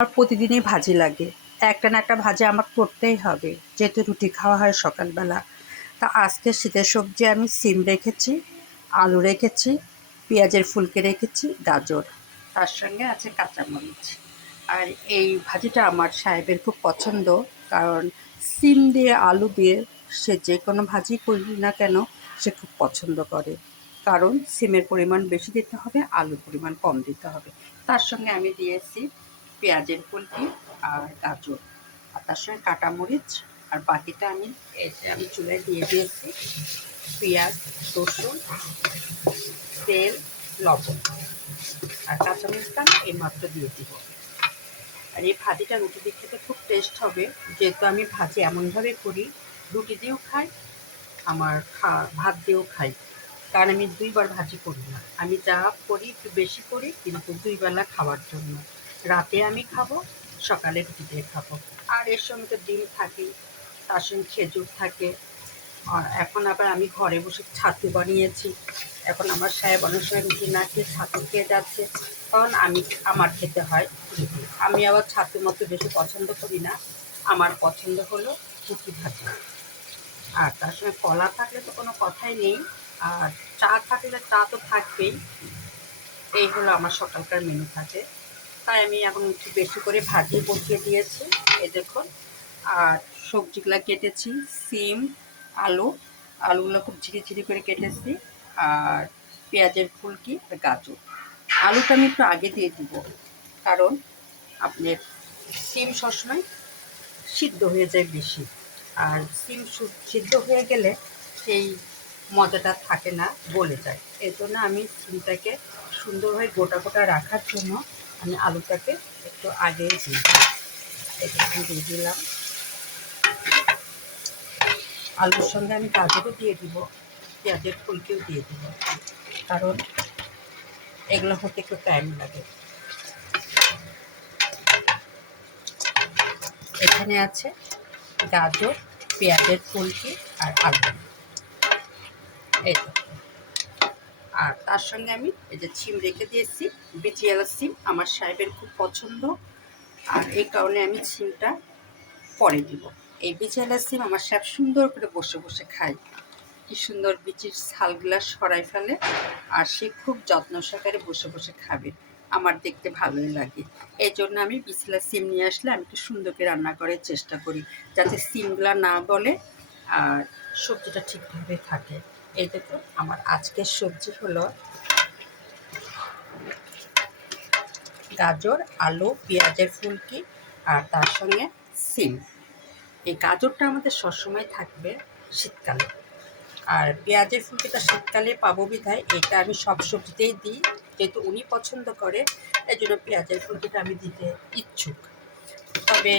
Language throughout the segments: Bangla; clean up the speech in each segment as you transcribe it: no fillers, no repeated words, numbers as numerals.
আমার প্রতিদিনই ভাজি লাগে, একটা না একটা ভাজি আমার করতেই হবে, যেহেতু রুটি খাওয়া হয় সকালবেলা। তা আজকে শীতের সবজি আমি সিম রেখেছি, আলু রেখেছি, পেঁয়াজের ফুলকে রেখেছি, গাজর, তার সঙ্গে আছে কাঁচামরিচ। আর এই ভাজিটা আমার সাহেবের খুব পছন্দ, কারণ সিম দিয়ে আলু দিয়ে সে যে কোনো ভাজি করি না কেন সে খুব পছন্দ করে। কারণ সিমের পরিমাণ বেশি দিতে হবে, আলুর পরিমাণ কম দিতে হবে। তার সঙ্গে আমি দিয়েছি পেঁয়াজের ফুলকি আর গাজর, আর তার সঙ্গে কাঁটামরিচ। আর বাকিটা আমি চুলায় দিয়ে দিয়েছি পেঁয়াজ, রসুন, তেল, লবণ আর কাঁচামরিচটা আমি এইমাত্র দিয়ে দিব। আর এই ভাজিটা রুটি দিয়ে খেতে খুব টেস্ট হবে, যেহেতু আমি ভাজি এমনভাবে করি রুটি দিয়েও খাই, আমার ভাত দিয়েও খাই। কারণ আমি দুইবার ভাজি করি না, আমি যা করি একটু বেশি করি, কিন্তু দুই বেলা খাওয়ার জন্য। রাতে আমি খাবো, সকালে রুটি দিয়ে খাবো। আর এর সঙ্গে তো ডিম থাকে, তার সঙ্গে খেজুর থাকে। আর এখন আবার আমি ঘরে বসে ছাতু বানিয়েছি। এখন আমার সাহেব অনেক সময় রুটি না খেয়ে ছাতু খেয়ে যাচ্ছে, কারণ আমার খেতে হয় রুটি। আমি আবার ছাতুর মতো বেশি পছন্দ করি না, আমার পছন্দ হলো রুটি ভাজি। আর তার সঙ্গে কলা থাকলে তো কোনো কথাই নেই, আর চা থাকলে চা তো থাকবেই। এই হলো আমার সকালকার মেনু থাকে। তাই আমি এখন একটু বেশি করে ভাজি বসিয়ে দিয়েছি, এই দেখুন। আর সবজিগুলো কেটেছি, সিম, আলুগুলো খুব ঝিরি করে কেটেছি, আর পেঁয়াজের ফুলকি আর গাজর। আলুটা আমি একটু আগে দিয়ে দিব, কারণ আপনার সিম সবসময় সিদ্ধ হয়ে যায় বেশি, আর সিম সিদ্ধ হয়ে গেলে সেই মজাটা থাকে না, গলে যায়। এর জন্য আমি সিমটাকে সুন্দরভাবে গোটা রাখার জন্য আমি আলুটাকে একটু আগে দিই। এটা আমি দিয়ে দিলাম। আলুর সঙ্গে আমি গাজরও দিয়ে দিব, পেঁয়াজের ফুলকেও দিয়ে দিব, কারণ এগুলো হতে একটু টাইম লাগে। এখানে আছে গাজর, পেঁয়াজের ফুলকি আর আলু, এই তো। আর তার সঙ্গে আমি এই যে সিম রেখে দিয়েছি, বিচিওয়ালা সিম আমার সাহেবের খুব পছন্দ, আর এই কারণে আমি সিমটা পরে দিব। এই বিচিওয়ালা সিম আমার সাহেব সুন্দর করে বসে খায়, কি সুন্দর বিচির ছালগুলা সরাই ফেলে, আর সে খুব যত্ন সহকারে বসে খাবে, আমার দেখতে ভালোই লাগে। এই জন্য আমি বিচিওয়ালা সিম নিয়ে আসলে আমি একটু সুন্দর করে রান্না করার চেষ্টা করি, যাতে সিমগুলা না গলে আর সবজিটা ঠিকভাবে থাকে। এই দেখুন, আমার আজকের সবজি হলো গাজর, আলু, পেঁয়াজের ফুলকি আর তার সঙ্গে সিম। এই গাজরটা আমাদের সবসময় থাকবে শীতকালে, আর পেঁয়াজের ফুলকিটা শীতকালে পাবো বিধায় এটা আমি সব সবজিতেই দিই, যেহেতু উনি পছন্দ করে, এই জন্য পেঁয়াজের ফুলকিটা আমি দিতে ইচ্ছুক। তবে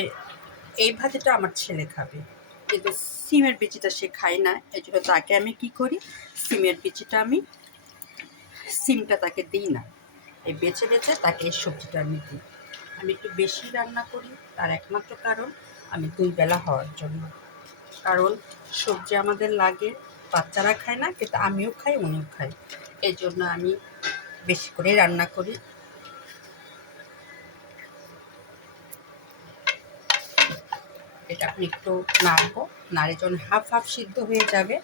এই ভাজিটা আমার ছেলে খাবে, কিন্তু সিমের বিচিটা সে খায় না, এই জন্য তাকে আমি কী করি, সিমটা তাকে দিই না, এই বেছে তাকে এই সবজিটা আমি দিই। আমি একটু বেশি রান্না করি, তার একমাত্র কারণ আমি দুই বেলা হওয়ার জন্য। কারণ সবজি আমাদের লাগে, বাচ্চারা খায় না, কিন্তু আমিও খাই, উনিও খাই, এই জন্য আমি বেশি করে রান্না করি। এটা আপনি একটু নাড়বো, নাড়ে যখন হাফ সিদ্ধ হয়ে যাবে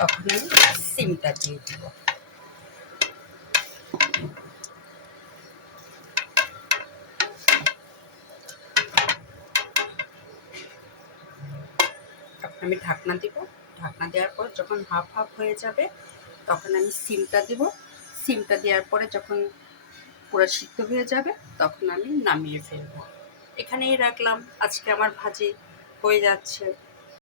তখন আমি সিমটা দিয়ে দিব। আমি ঢাকনা দিব, ঢাকনা দেওয়ার পর যখন হাফ হয়ে যাবে তখন আমি সিমটা দিব। সিমটা দেওয়ার পরে যখন পুরো সিদ্ধ হয়ে যাবে তখন আমি নামিয়ে ফেলবো। এখানেই রাখলাম, আজকে আমার ভাজি হয়ে যাচ্ছে।